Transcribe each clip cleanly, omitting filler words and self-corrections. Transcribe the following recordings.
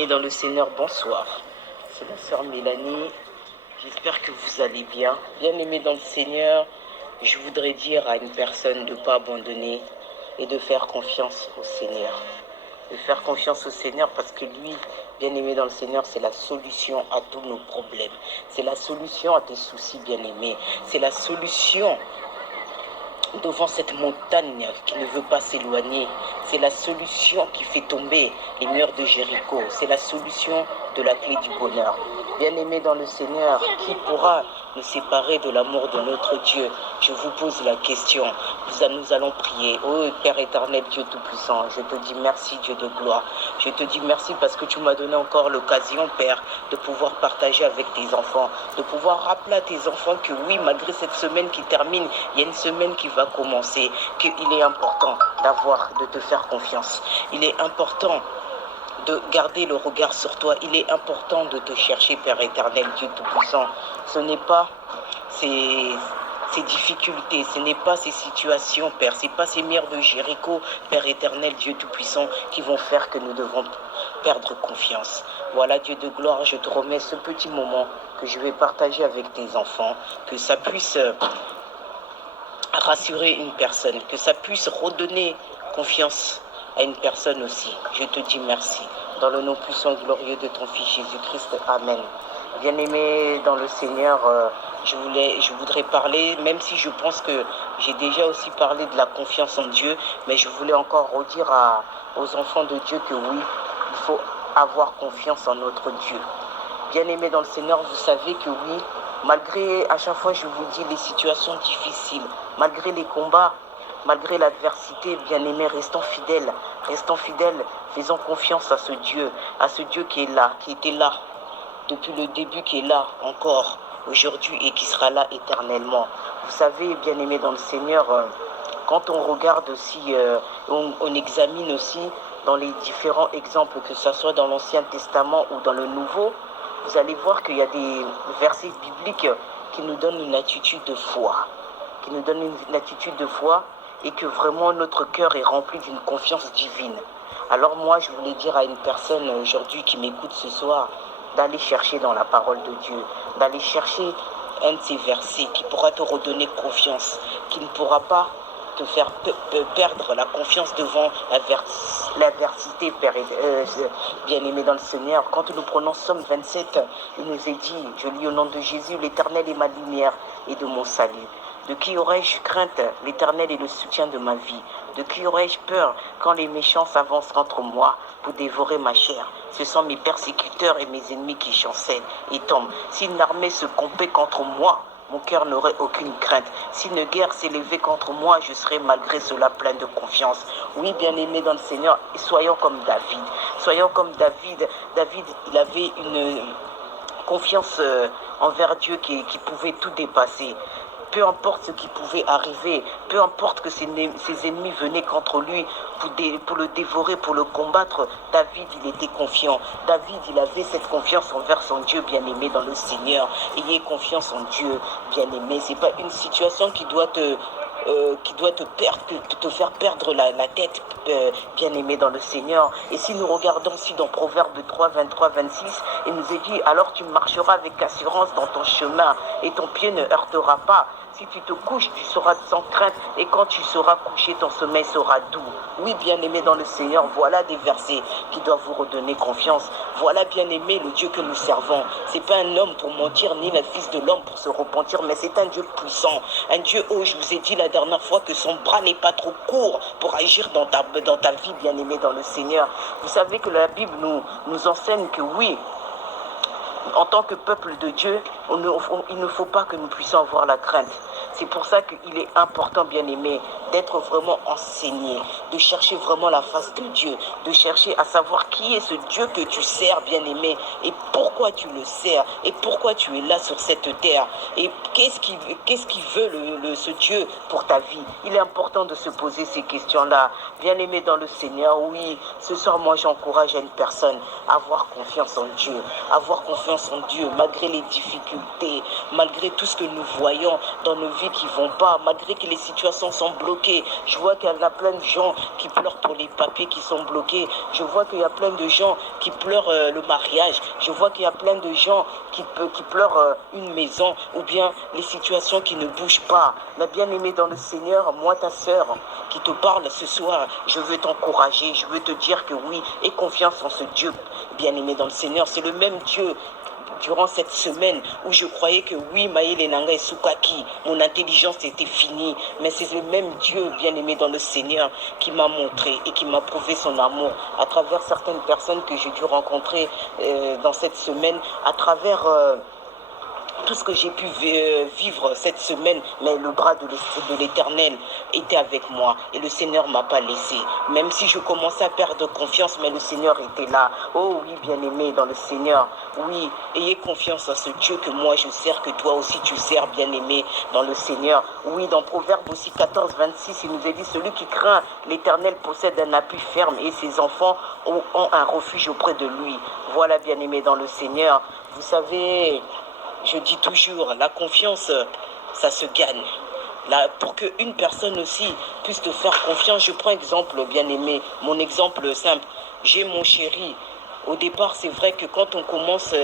Bien-aimés dans le Seigneur, bonsoir. C'est la sœur Mélanie. J'espère que vous allez bien. Bien-aimés dans le Seigneur, je voudrais dire à une personne de ne pas abandonner et de faire confiance au Seigneur. De faire confiance au Seigneur parce que lui, bien-aimé dans le Seigneur, c'est la solution à tous nos problèmes. C'est la solution à tes soucis, bien-aimés. C'est la solution devant cette montagne qui ne veut pas s'éloigner. C'est la solution qui fait tomber les murs de Jéricho. C'est la solution de la clé du bonheur. Bien-aimés dans le Seigneur, qui pourra nous séparer de l'amour de notre Dieu? Je vous pose la question. Nous allons prier. Oh Père éternel, Dieu Tout-Puissant, je te dis merci, Dieu de gloire. Je te dis merci parce que tu m'as donné encore l'occasion, Père, de pouvoir partager avec tes enfants, de pouvoir rappeler à tes enfants que oui, malgré cette semaine qui termine, il y a une semaine qui va commencer, qu'il est important de te faire confiance. Il est important de garder le regard sur toi. Il est important de te chercher, Père éternel, Dieu Tout-Puissant. Ce n'est pas ces difficultés, ce n'est pas ces situations, Père, ce n'est pas ces murs de Jéricho, Père éternel, Dieu Tout-Puissant, qui vont faire que nous devons perdre confiance. Voilà, Dieu de gloire, je te remets ce petit moment que je vais partager avec tes enfants, que ça puisse rassurer une personne, que ça puisse redonner confiance à une personne aussi. Je te dis merci. Dans le nom puissant et glorieux de ton Fils Jésus-Christ. Amen. Bien-aimé dans le Seigneur, je voudrais parler, même si je pense que j'ai déjà aussi parlé de la confiance en Dieu, mais je voulais encore redire aux enfants de Dieu que oui, il faut avoir confiance en notre Dieu. Bien-aimé dans le Seigneur, vous savez que oui, malgré, à chaque fois je vous dis, les situations difficiles, malgré les combats, malgré l'adversité, bien-aimés, restons fidèles, faisons confiance à ce Dieu qui est là, qui était là depuis le début, qui est là encore aujourd'hui et qui sera là éternellement. Vous savez, bien-aimés dans le Seigneur, quand on regarde aussi, on examine aussi dans les différents exemples, que ce soit dans l'Ancien Testament ou dans le Nouveau, vous allez voir qu'il y a des versets bibliques qui nous donnent une attitude de foi, et que vraiment notre cœur est rempli d'une confiance divine. Alors moi, je voulais dire à une personne aujourd'hui qui m'écoute ce soir, d'aller chercher dans la parole de Dieu, d'aller chercher un de ces versets qui pourra te redonner confiance, qui ne pourra pas te faire perdre la confiance devant l'adversité, bien-aimé dans le Seigneur. Quand nous prenons Somme 27, il nous est dit, je lis au nom de Jésus, l'Éternel est ma lumière et de mon salut. De qui aurais-je crainte? L'Éternel est le soutien de ma vie. De qui aurais-je peur quand les méchants s'avancent contre moi pour dévorer ma chair? Ce sont mes persécuteurs et mes ennemis qui chancellent et tombent. Si une armée se compait contre moi, mon cœur n'aurait aucune crainte. Si une guerre s'élevait contre moi, je serais malgré cela plein de confiance. Oui, bien-aimés dans le Seigneur, soyons comme David. Soyons comme David. David, il avait une confiance envers Dieu qui pouvait tout dépasser. Peu importe ce qui pouvait arriver, peu importe que ses ennemis venaient contre lui pour le dévorer, pour le combattre, David, il était confiant. David, il avait cette confiance envers son Dieu bien-aimé dans le Seigneur. Ayez confiance en Dieu, bien-aimé. Ce n'est pas une situation qui doit te faire perdre la tête, bien-aimé dans le Seigneur. Et si nous regardons aussi dans Proverbe 3, 23, 26, il nous est dit, alors tu marcheras avec assurance dans ton chemin et ton pied ne heurtera pas. Si tu te couches, tu seras sans crainte, et quand tu seras couché, ton sommeil sera doux. Oui, bien-aimé dans le Seigneur, voilà des versets qui doivent vous redonner confiance. Voilà, bien-aimé, le Dieu que nous servons. Ce n'est pas un homme pour mentir, ni le fils de l'homme pour se repentir, mais c'est un Dieu puissant. Un Dieu, je vous ai dit la dernière fois que son bras n'est pas trop court pour agir dans ta vie, bien-aimé dans le Seigneur. Vous savez que la Bible nous enseigne que oui, en tant que peuple de Dieu, il ne faut pas que nous puissions avoir la crainte. C'est pour ça qu'il est important, bien-aimé, d'être vraiment enseigné, de chercher vraiment la face de Dieu, de chercher à savoir qui est ce Dieu que tu sers, bien-aimé, et pourquoi tu le sers, et pourquoi tu es là sur cette terre, et qu'est-ce qu'il veut ce Dieu pour ta vie. Il est important de se poser ces questions-là. Bien-aimé dans le Seigneur, oui, ce soir, moi, j'encourage à une personne à avoir confiance en Dieu, malgré les difficultés, malgré tout ce que nous voyons dans nos vies qui ne vont pas, malgré que les situations sont bloquées. Je vois qu'il y a plein de gens qui pleurent pour les papiers qui sont bloqués. Je vois qu'il y a plein de gens qui pleurent le mariage. Je vois qu'il y a plein de gens qui pleurent une maison ou bien les situations qui ne bougent pas. Ma bien-aimée dans le Seigneur, moi ta sœur qui te parle ce soir, je veux t'encourager, je veux te dire que oui, aie confiance en ce Dieu bien-aimé dans le Seigneur. C'est le même Dieu durant cette semaine où je croyais que oui, Maïle Nanga et Sukaki, mon intelligence était finie. Mais c'est le même Dieu bien-aimé dans le Seigneur qui m'a montré et qui m'a prouvé son amour à travers certaines personnes que j'ai dû rencontrer dans cette semaine, à travers tout ce que j'ai pu vivre cette semaine, mais le bras de l'Éternel était avec moi et le Seigneur ne m'a pas laissé. Même si je commençais à perdre confiance, mais le Seigneur était là. Oh oui, bien-aimé dans le Seigneur, oui, ayez confiance en ce Dieu que moi je sers, que toi aussi tu sers, bien-aimé dans le Seigneur. Oui, dans Proverbe aussi 14, 26, il nous est dit, celui qui craint l'Éternel possède un appui ferme et ses enfants ont un refuge auprès de lui. Voilà, bien-aimé dans le Seigneur. Vous savez, je dis toujours, la confiance, ça se gagne. Là, pour qu'une personne aussi puisse te faire confiance, je prends exemple, bien-aimé, mon exemple simple. J'ai mon chéri. Au départ, c'est vrai que quand on commence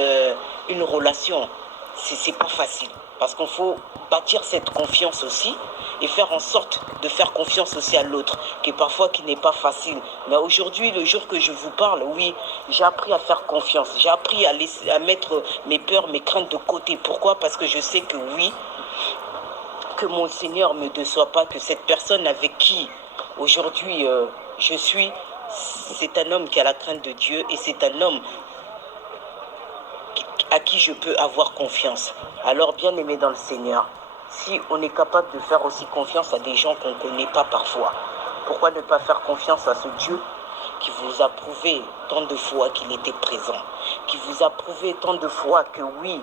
une relation, c'est pas facile. Parce qu'il faut bâtir cette confiance aussi et faire en sorte de faire confiance aussi à l'autre, qui n'est pas facile. Mais aujourd'hui, le jour que je vous parle, oui, j'ai appris à faire confiance. J'ai appris à mettre mes peurs, mes craintes de côté. Pourquoi? Parce que je sais que oui, que mon Seigneur ne me déçoit pas, que cette personne avec qui aujourd'hui je suis, c'est un homme qui a la crainte de Dieu et c'est un homme à qui je peux avoir confiance. Alors, bien aimé dans le Seigneur, si on est capable de faire aussi confiance à des gens qu'on ne connaît pas parfois, pourquoi ne pas faire confiance à ce Dieu qui vous a prouvé tant de fois qu'il était présent, qui vous a prouvé tant de fois que oui,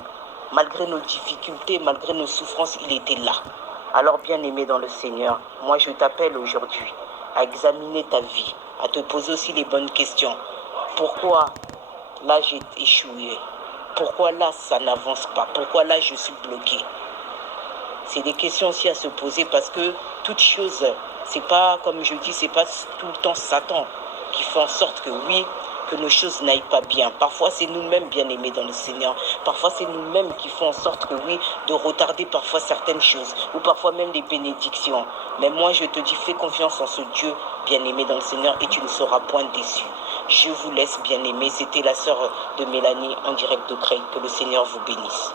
malgré nos difficultés, malgré nos souffrances, il était là. Alors, bien aimé dans le Seigneur, moi je t'appelle aujourd'hui à examiner ta vie, à te poser aussi les bonnes questions. Pourquoi là j'ai échoué? Pourquoi là ça n'avance pas? Pourquoi là je suis bloqué? C'est des questions aussi à se poser parce que toute chose, c'est pas, comme je dis, c'est pas tout le temps Satan qui fait en sorte que oui, que nos choses n'aillent pas bien. Parfois, c'est nous-mêmes bien aimés dans le Seigneur. Parfois, c'est nous-mêmes qui font en sorte que oui, de retarder parfois certaines choses ou parfois même des bénédictions. Mais moi, je te dis, fais confiance en ce Dieu bien aimé dans le Seigneur et tu ne seras point déçu. Je vous laisse bien aimé. C'était la sœur de Mélanie en direct de Creil. Que le Seigneur vous bénisse.